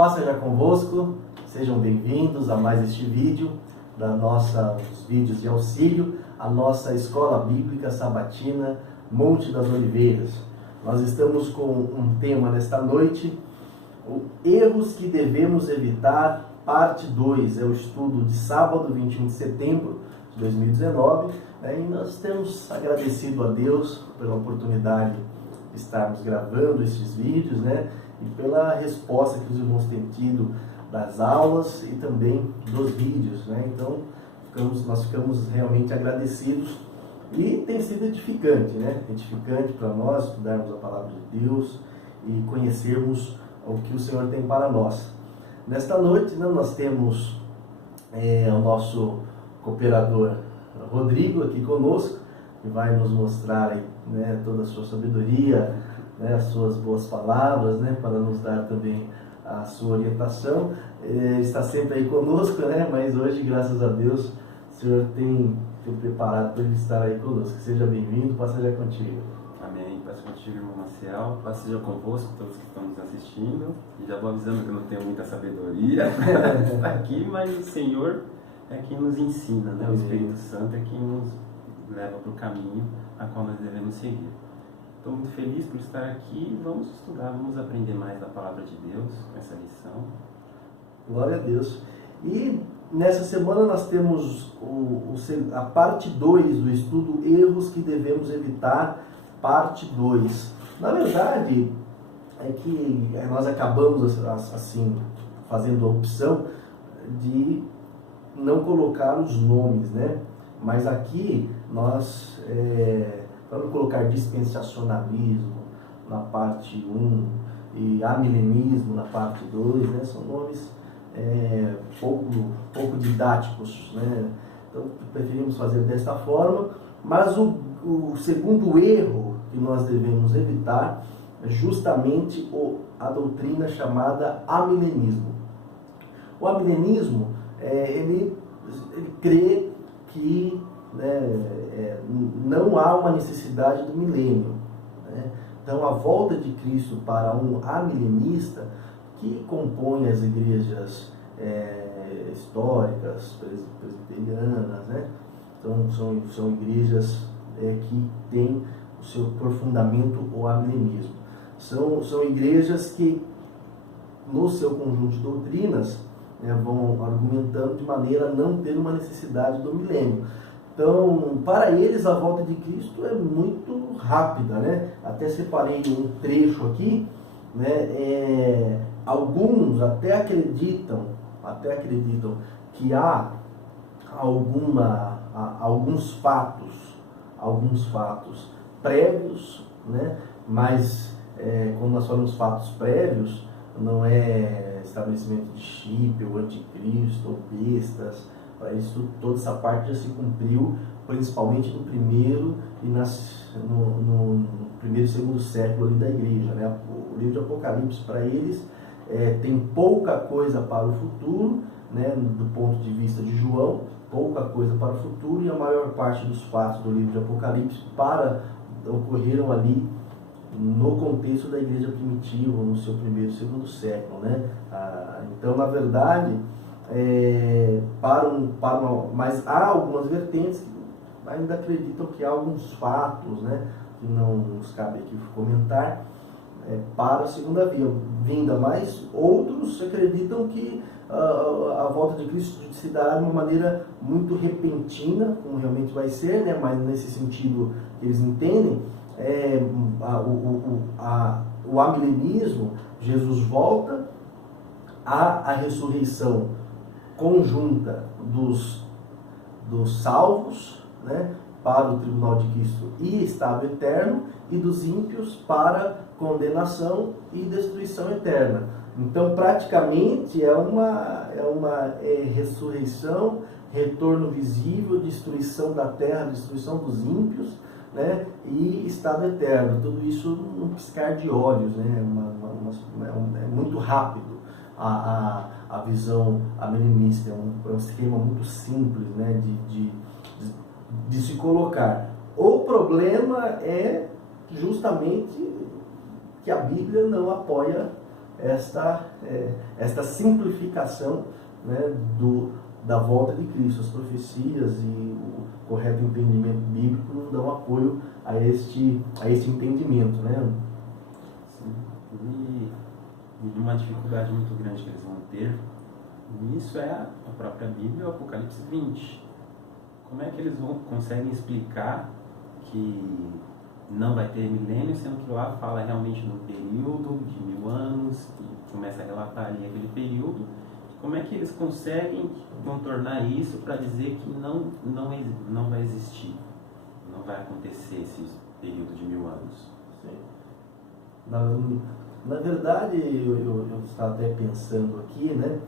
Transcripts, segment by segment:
Paz seja convosco, sejam bem-vindos a mais este vídeo, os vídeos de auxílio, a nossa Escola Bíblica Sabatina Monte das Oliveiras. Nós estamos com um tema nesta noite, erros que devemos evitar, parte 2, é o estudo de sábado, 21 de setembro de 2019, e nós temos agradecido a Deus pela oportunidade de estarmos gravando esses vídeos, e pela resposta que os irmãos têm tido das aulas e também dos vídeos, Então, nós ficamos realmente agradecidos e tem sido edificante, Edificante para nós estudarmos a palavra de Deus e conhecermos o que o Senhor tem para nós. Nesta noite, nós temos o nosso cooperador Rodrigo aqui conosco, que vai nos mostrar toda a sua sabedoria, as suas boas palavras, para nos dar também a sua orientação. Está sempre aí conosco, mas hoje, graças a Deus, o Senhor tem preparado para ele estar aí conosco. Seja bem-vindo, paz seja contigo. Amém, paz contigo, irmão Maciel, paz seja convosco, todos que estão nos assistindo. E já vou avisando que eu não tenho muita sabedoria aqui, mas o Senhor é quem nos ensina, O Espírito Santo é quem nos leva para o caminho a qual nós devemos seguir. Estou muito feliz por estar aqui. Vamos estudar, vamos aprender mais da palavra de Deus com essa lição. Glória a Deus. E nessa semana nós temos a parte 2 do estudo Erros que devemos evitar, parte 2. Na verdade, é que nós acabamos assim fazendo a opção de não colocar os nomes, Mas aqui nós vamos colocar dispensacionalismo na parte 1 e amilenismo na parte 2, São nomes pouco didáticos, Então preferimos fazer desta forma, mas o segundo erro que nós devemos evitar é justamente a doutrina chamada amilenismo. O amilenismo, ele crê que não há uma necessidade do milênio. Então, a volta de Cristo para um amilenista, que compõe as igrejas históricas, presbiterianas, Então, são igrejas que têm o seu por fundamento o amilenismo. São igrejas que, no seu conjunto de doutrinas, vão argumentando de maneira a não ter uma necessidade do milênio. Então, para eles, a volta de Cristo é muito rápida, Até separei um trecho aqui, Alguns até acreditam que há alguns fatos prévios, Mas quando nós falamos fatos prévios, não é estabelecimento de chip, ou anticristo, ou bestas. Para isso, toda essa parte já se cumpriu, principalmente no primeiro e no primeiro e segundo século ali da igreja, O livro de Apocalipse, para eles, tem pouca coisa para o futuro, do ponto de vista de João, pouca coisa para o futuro, e a maior parte dos fatos do livro de Apocalipse ocorreram ali no contexto da igreja primitiva, no seu primeiro e segundo século, Então, na verdade, mas há algumas vertentes que ainda acreditam que há alguns fatos, que não nos cabe aqui comentar, para a segunda vinda, mas outros acreditam que a volta de Cristo se dará de uma maneira muito repentina, como realmente vai ser, mas nesse sentido que eles entendem, o amilenismo, Jesus volta, há a ressurreição conjunta dos salvos, para o tribunal de Cristo e estado eterno, e dos ímpios para condenação e destruição eterna. Então, praticamente é uma ressurreição, retorno visível, destruição da terra, destruição dos ímpios, e estado eterno. Tudo isso num piscar de olhos, é muito rápido a visão amilenista, é um esquema muito simples, de se colocar. O problema é justamente que a Bíblia não apoia esta simplificação, né, da volta de Cristo. As profecias e o correto entendimento bíblico não dão apoio a este entendimento, né? Sim. E uma dificuldade muito grande que eles vão ter nisso é a própria Bíblia, o Apocalipse 20. Como é que eles conseguem explicar que não vai ter milênio, sendo que lá fala realmente do período de 1000 anos, e começa a relatar ali aquele período? Como é que eles conseguem contornar isso para dizer que não vai existir, não vai acontecer esse período de 1000 anos? Sim. Na verdade, eu estava até pensando aqui, né?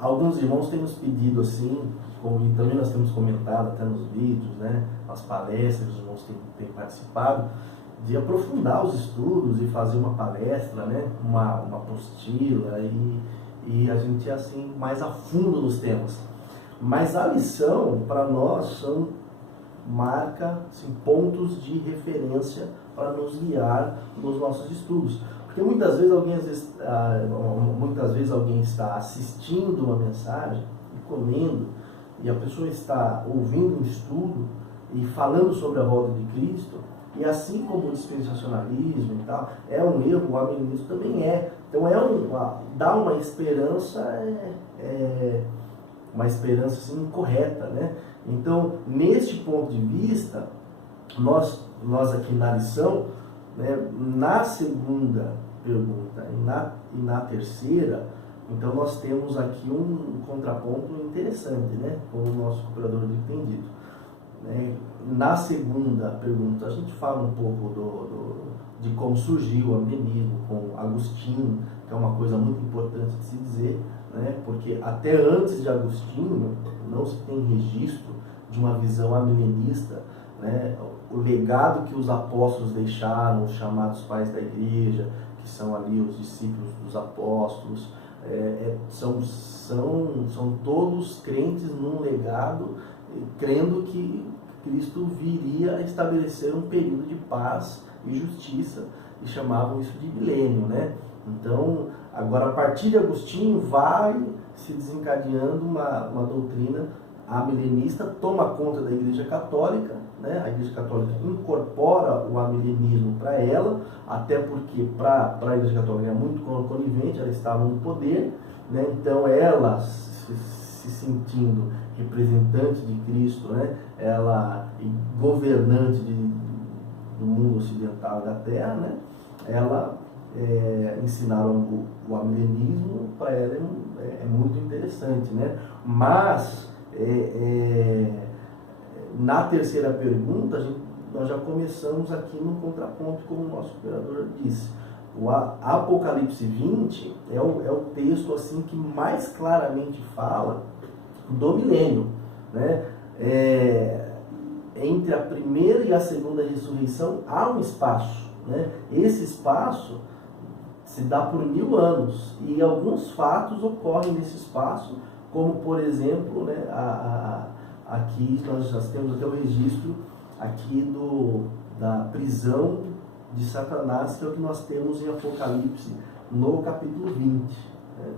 Alguns irmãos têm nos pedido assim, como também nós temos comentado até nos vídeos, né? As palestras, os irmãos têm participado, de aprofundar os estudos e fazer uma palestra, né? Uma apostila e a gente ir assim mais a fundo nos temas. Mas a lição para nós marca assim, pontos de referência para nos guiar nos nossos estudos. Porque muitas vezes alguém está assistindo uma mensagem e comendo, e a pessoa está ouvindo um estudo e falando sobre a volta de Cristo, e assim como o dispensacionalismo e tal, é um erro, o amilenismo também é. Então dá uma esperança, uma esperança assim, incorreta, né? Então, neste ponto de vista, nós aqui na lição, né, na segunda pergunta e na terceira, então nós temos aqui um contraponto interessante, né, com o nosso cooperador de entendido. Na segunda pergunta, a gente fala um pouco de como surgiu o amilenismo com Agostinho, que é uma coisa muito importante de se dizer, né, porque até antes de Agostinho não se tem registro de uma visão amilenista, né, o legado que os apóstolos deixaram, os chamados pais da igreja, que são ali os discípulos dos apóstolos, são todos crentes num legado, crendo que Cristo viria a estabelecer um período de paz e justiça, e chamavam isso de milênio, né? Então, agora a partir de Agostinho vai se desencadeando uma doutrina amilenista, toma conta da Igreja Católica, né? A Igreja Católica incorpora o amilenismo para ela, até porque para a Igreja Católica é muito conivente, ela estava no poder, né? Então ela se sentindo representante de Cristo, né? Ela governante do mundo ocidental da Terra, né? Ela ensinaram o amilenismo, para ela é muito interessante, né? Mas na terceira pergunta, nós já começamos aqui no contraponto, como o nosso operador disse. O Apocalipse 20 é o texto assim, que mais claramente fala do milênio, né? Entre a primeira e a segunda ressurreição há um espaço, né? Esse espaço se dá por 1000 anos e alguns fatos ocorrem nesse espaço, como por exemplo, né, aqui nós já temos até o registro aqui da prisão de Satanás, que é o que nós temos em Apocalipse no capítulo 20. Né?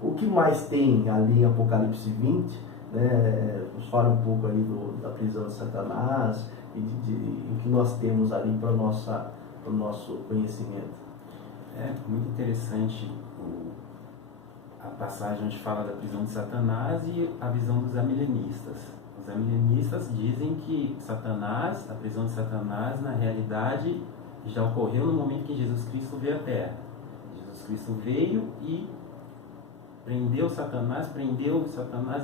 O que mais tem ali em Apocalipse 20, né, nos fala um pouco aí da prisão de Satanás e o que nós temos ali para o nosso conhecimento. É muito interessante a passagem onde fala da prisão de Satanás e a visão dos amilenistas. Os amilenistas dizem que a prisão de Satanás, na realidade, já ocorreu no momento que Jesus Cristo veio à Terra. Jesus Cristo veio e prendeu Satanás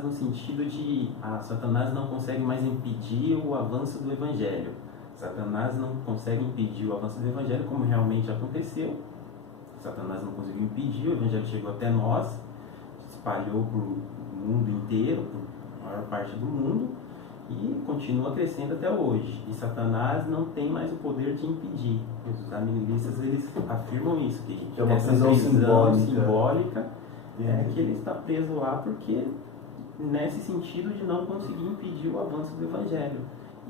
no sentido de Satanás não consegue mais impedir o avanço do Evangelho. Satanás não consegue impedir o avanço do Evangelho, como realmente aconteceu. Satanás não conseguiu impedir, o Evangelho chegou até nós, se espalhou para o mundo inteiro, para a maior parte do mundo, e continua crescendo até hoje. E Satanás não tem mais o poder de impedir. Os amilenistas, eles afirmam isso, que é uma essa prisão simbólica é que ele está preso lá porque nesse sentido de não conseguir impedir o avanço do Evangelho.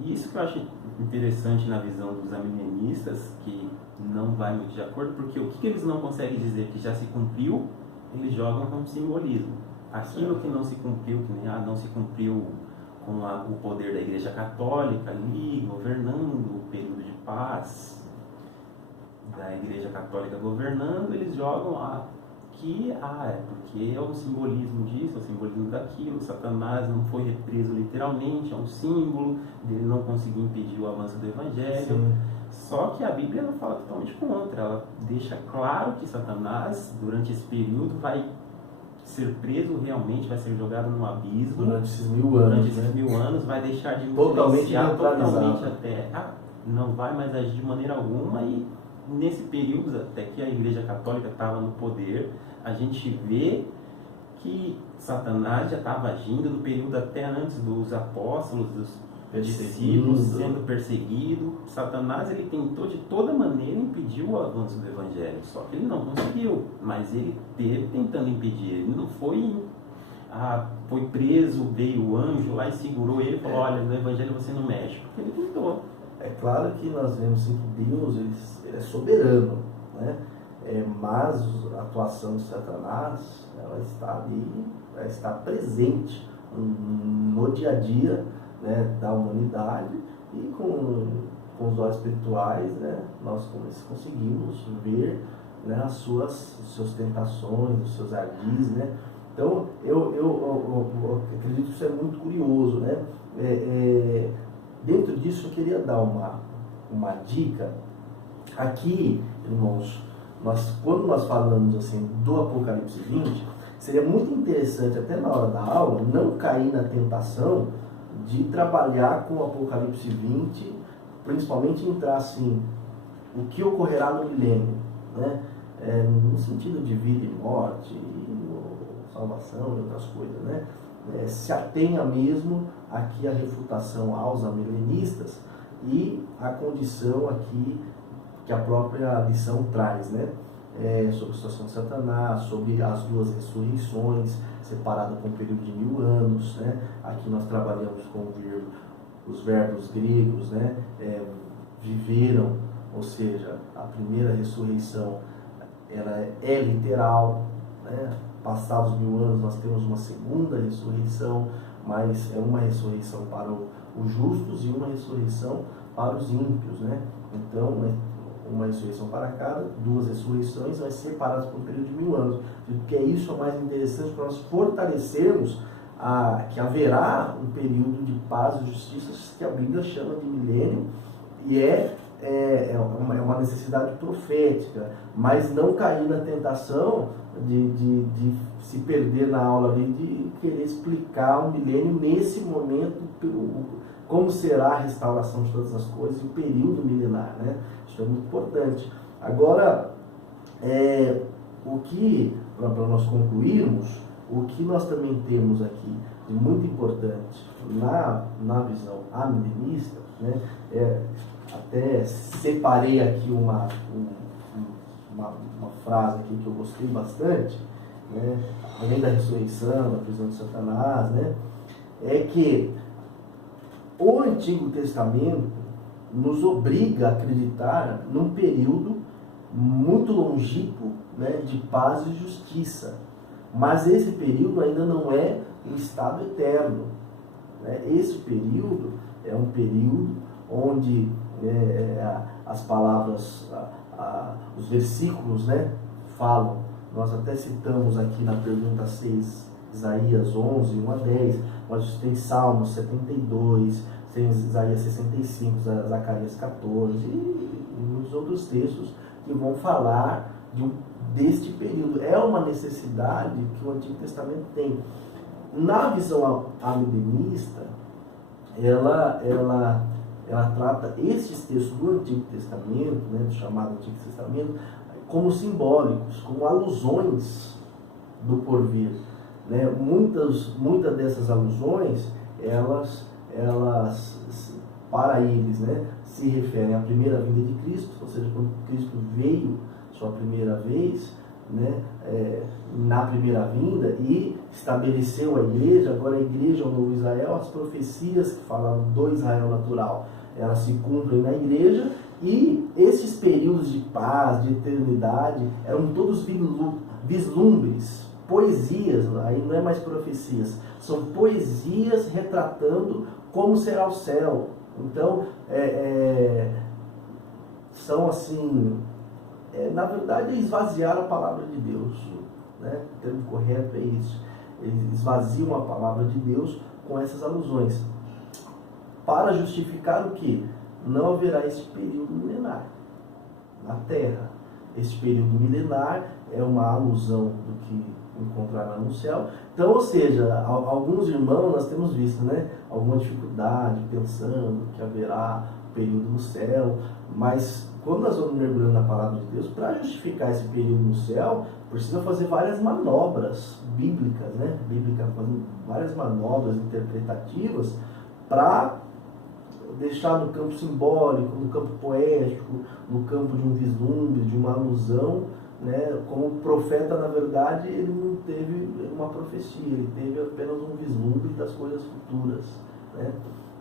E isso que eu acho interessante na visão dos amilenistas, que não vai muito de acordo, porque o que eles não conseguem dizer que já se cumpriu, eles jogam com simbolismo. Aquilo que não se cumpriu, que nem não se cumpriu com o poder da Igreja Católica ali, governando, o período de paz da Igreja Católica governando, eles jogam que é porque é um simbolismo disso, é um simbolismo daquilo, Satanás não foi represo literalmente, é um símbolo dele não conseguir impedir o avanço do Evangelho. Sim. Só que a Bíblia não fala totalmente contra, ela deixa claro que Satanás, durante esse período, vai ser preso realmente, vai ser jogado no abismo. Durante esses 1000 anos. Durante esses 1000 anos, vai deixar de totalmente influenciar totalmente neutralizado a terra, não vai mais agir de maneira alguma. E nesse período, até que a Igreja Católica estava no poder, a gente vê que Satanás já estava agindo no período até antes dos apóstolos, dos discípulos sendo perseguido. Satanás, ele tentou de toda maneira impedir o avanço do Evangelho, só que ele não conseguiu, mas ele teve tentando impedir. Ele não foi foi preso, veio o anjo lá e segurou ele e falou, olha, no Evangelho você não mexe, porque ele tentou. É claro que nós vemos que Deus ele é soberano, né? Mas a atuação de Satanás, ela está ali, ela está presente no dia a dia, né, da humanidade, e com os olhos espirituais, né, nós conseguimos ver, né, as suas tentações, os seus ardis, né? Então eu acredito que isso é muito curioso, né? Dentro disso eu queria dar uma dica. Aqui, irmãos, quando nós falamos assim do Apocalipse 20, seria muito interessante até na hora da aula não cair na tentação de trabalhar com o Apocalipse 20, principalmente entrar assim, o que ocorrerá no milênio, né? No sentido de vida e morte, salvação e outras coisas, né? Se atenha mesmo aqui a refutação aos amilenistas e a condição aqui que a própria lição traz, né? Sobre a situação de Satanás, sobre as duas ressurreições, separada com um período de 1000 anos, né? Aqui nós trabalhamos com os verbos gregos, né? Viveram, ou seja, a primeira ressurreição ela é literal, né? Passados 1000 anos nós temos uma segunda ressurreição, mas é uma ressurreição para os justos e uma ressurreição para os ímpios, né? Então, uma ressurreição para cada, duas ressurreições, mas separadas por um período de 1000 anos. Porque isso é o mais interessante para nós fortalecermos que haverá um período de paz e justiça que a Bíblia chama de milênio, e é uma necessidade profética, mas não cair na tentação de se perder na aula ali, de querer explicar o milênio nesse momento, como será a restauração de todas as coisas e o período milenar, né? Isso é muito importante. Agora, para nós concluirmos, o que nós também temos aqui de muito importante na visão amilenista, né? Até separei aqui uma frase aqui que eu gostei bastante, né? Além da ressurreição, da prisão de Satanás, né? É que o Antigo Testamento nos obriga a acreditar num período muito longínquo, né, de paz e justiça. Mas esse período ainda não é um estado eterno, né? Esse período é um período onde as palavras, os versículos, né, falam. Nós até citamos aqui na pergunta 6, Isaías 11, 1 a 10, mas tem Salmos 72, tem Isaías 65, Zacarias 14 e muitos outros textos que vão falar deste período. É uma necessidade que o Antigo Testamento tem. Na visão amilenista, ela trata esses textos do Antigo Testamento, né, do chamado Antigo Testamento, como simbólicos, como alusões do porvir, né? Muitas dessas alusões, elas para eles, né, se referem à primeira vinda de Cristo, ou seja, quando Cristo veio sua primeira vez, né, na primeira vinda e estabeleceu a igreja. Agora a igreja é o novo Israel. As profecias que falavam do Israel natural, elas se cumprem na igreja, e esses períodos de paz, de eternidade, eram todos vislumbres, poesias. Aí não é mais profecias, são poesias retratando como será o céu. Então são assim, na verdade, esvaziar a palavra de Deus, né? O termo correto é isso. Eles esvaziam a palavra de Deus com essas alusões, para justificar o que? Não haverá esse período milenar na Terra. Esse período milenar é uma alusão do que encontrará no céu. Então, ou seja, alguns irmãos, nós temos visto, né, alguma dificuldade pensando que haverá período no céu, mas quando nós vamos mergulhando na palavra de Deus, para justificar esse período no céu, precisa fazer várias manobras bíblicas, né? Fazendo várias manobras interpretativas para deixar no campo simbólico, no campo poético, no campo de um vislumbre, de uma alusão, né? Como o profeta, na verdade, ele não teve uma profecia, ele teve apenas um vislumbre das coisas futuras, né?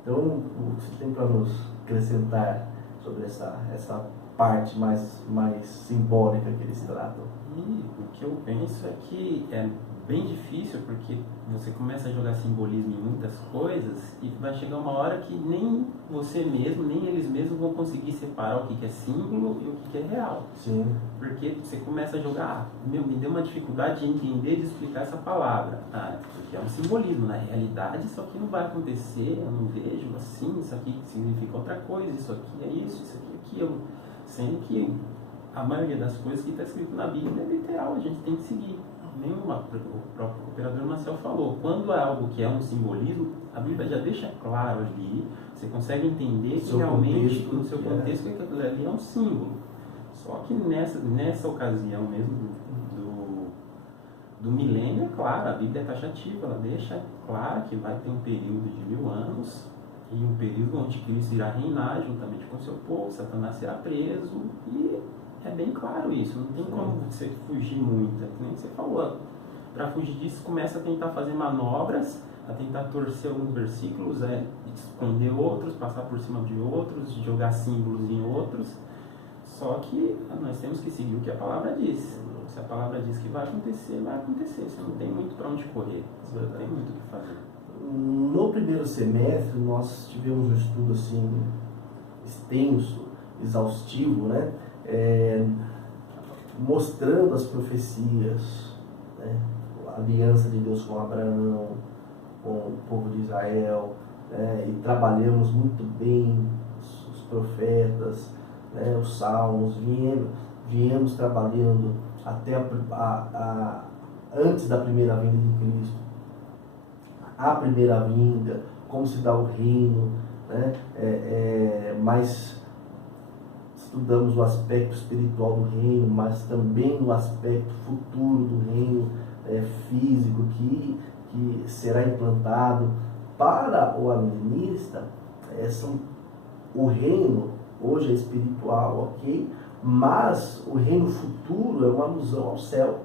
Então, o que você tem para nos acrescentar sobre essa parte mais simbólica que eles tratam? E o que eu penso é que é bem difícil, porque você começa a jogar simbolismo em muitas coisas e vai chegar uma hora que nem você mesmo, nem eles mesmos vão conseguir separar o que é símbolo e o que é real. Sim. Porque você começa a jogar, me deu uma dificuldade de entender, de explicar essa palavra. Porque é um simbolismo, na realidade isso aqui não vai acontecer, eu não vejo assim, isso aqui significa outra coisa, isso aqui é isso aqui é aquilo. Sendo que a maioria das coisas que está escrito na Bíblia é literal, a gente tem que seguir. O próprio operador Marcel falou, quando é algo que é um simbolismo, a Bíblia já deixa claro ali, você consegue entender que realmente, no seu contexto, que aquilo ali é um símbolo. Só que nessa ocasião mesmo do milênio, é claro, a Bíblia é taxativa, ela deixa claro que vai ter um período de 1000 anos, e um período onde Cristo irá reinar juntamente com o seu povo, Satanás será preso, e é bem claro isso, não tem como você fugir muito, nem você falou. Para fugir disso, começa a tentar fazer manobras, a tentar torcer alguns versículos, esconder outros, passar por cima de outros, jogar símbolos em outros. Só que nós temos que seguir o que a palavra diz. Se a palavra diz que vai acontecer, você não tem muito para onde correr, você não tem muito o que fazer. No primeiro semestre, nós tivemos um estudo assim, extenso, exaustivo, né? Mostrando as profecias, né? A aliança de Deus com Abraão, com o povo de Israel, né? E trabalhamos muito bem os profetas, né? Os salmos, viemos trabalhando até antes da primeira vinda de Cristo, a primeira vinda, como se dá o reino, né? Mas estudamos o aspecto espiritual do reino, mas também o aspecto futuro do reino físico que será implantado. Para o alienista, o reino hoje é espiritual, ok? Mas o reino futuro é uma alusão ao céu,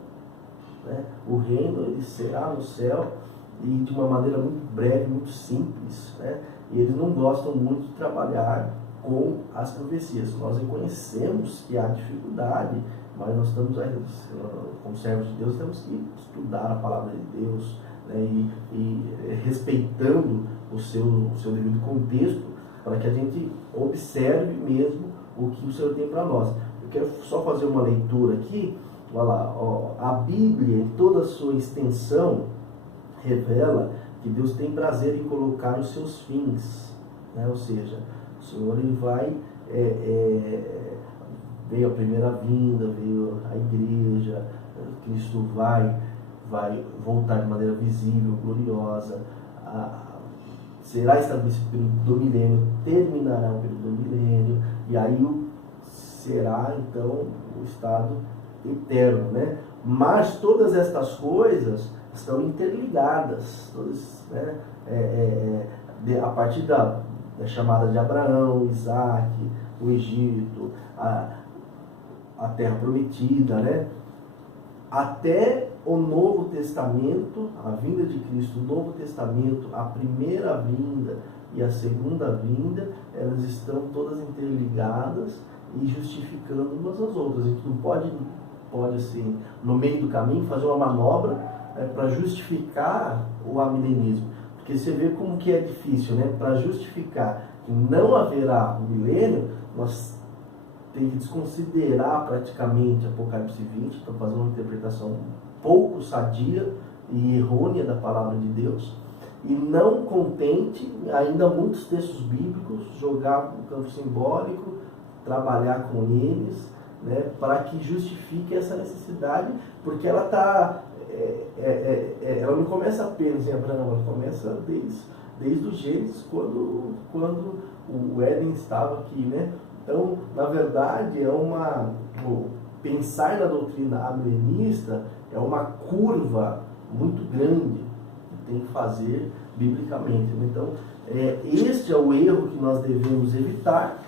né? O reino ele será no céu, e de uma maneira muito breve, muito simples, né? E eles não gostam muito de trabalhar com as profecias. Nós reconhecemos que há dificuldade, mas nós estamos aí, como servos de Deus, temos que estudar a palavra de Deus, né? e respeitando o seu devido contexto, para que a gente observe mesmo o que o Senhor tem para nós. Eu quero só fazer uma leitura aqui. Olha lá, a Bíblia, em toda a sua extensão, revela que Deus tem prazer em colocar os seus fins, né? Ou seja, o Senhor ele vai, veio a primeira vinda, veio a igreja, Cristo vai voltar de maneira visível, gloriosa, será estabelecido o período do milênio, terminará o período do milênio, e aí será então o estado eterno, né? Mas todas estas coisas estão interligadas, todas, né? A partir da chamada de Abraão, Isaac, o Egito, a terra prometida, né? até o Novo Testamento, a vinda de Cristo, o Novo Testamento, a primeira vinda e a segunda vinda, elas estão todas interligadas e justificando umas às outras. A gente não pode assim, no meio do caminho, fazer uma manobra para justificar o amilenismo. Porque você vê como que é difícil, né? Para justificar que não haverá milênio, nós temos que desconsiderar praticamente Apocalipse 20, estou fazendo uma interpretação pouco sadia e errônea da palavra de Deus, e não contente, ainda muitos textos bíblicos, jogar no campo simbólico, trabalhar com eles, né, para que justifique essa necessidade, porque ela está, ela não começa apenas em Abraão, ela começa desde o Gênesis, quando o Éden estava aqui, né? Então, na verdade, pensar na doutrina amilenista é uma curva muito grande que tem que fazer biblicamente. Então, este é o erro que nós devemos evitar.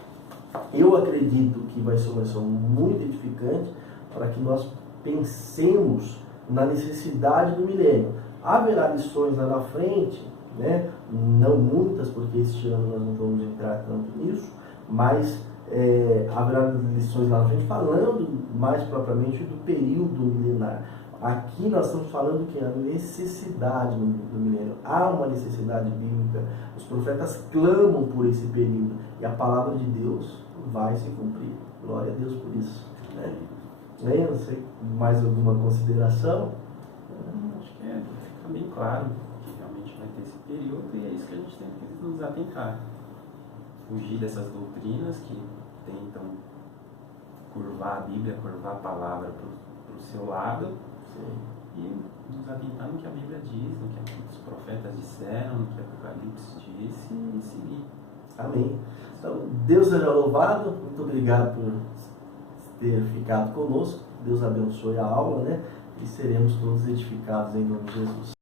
Eu acredito que vai ser uma lição muito edificante para que nós pensemos na necessidade do milênio. Haverá lições lá na frente, né? Não muitas, porque este ano nós não vamos entrar tanto nisso, mas haverá lições lá na frente falando mais propriamente do período milenar. Aqui nós estamos falando que a necessidade do milênio. Há uma necessidade bíblica. Os profetas clamam por esse período. E a palavra de Deus vai se cumprir. Glória a Deus por isso. Né? Não sei, mais alguma consideração? Acho que fica bem claro que realmente vai ter esse período e é isso que a gente tem que nos atentar. Fugir dessas doutrinas que tentam curvar a Bíblia, curvar a palavra para o seu lado. E nos atentar no que a Bíblia diz, no que os profetas disseram, no que Apocalipse disse e seguir. Amém. Então, Deus seja louvado. Muito obrigado por ter ficado conosco. Deus abençoe a aula, né? E seremos todos edificados em nome de Jesus.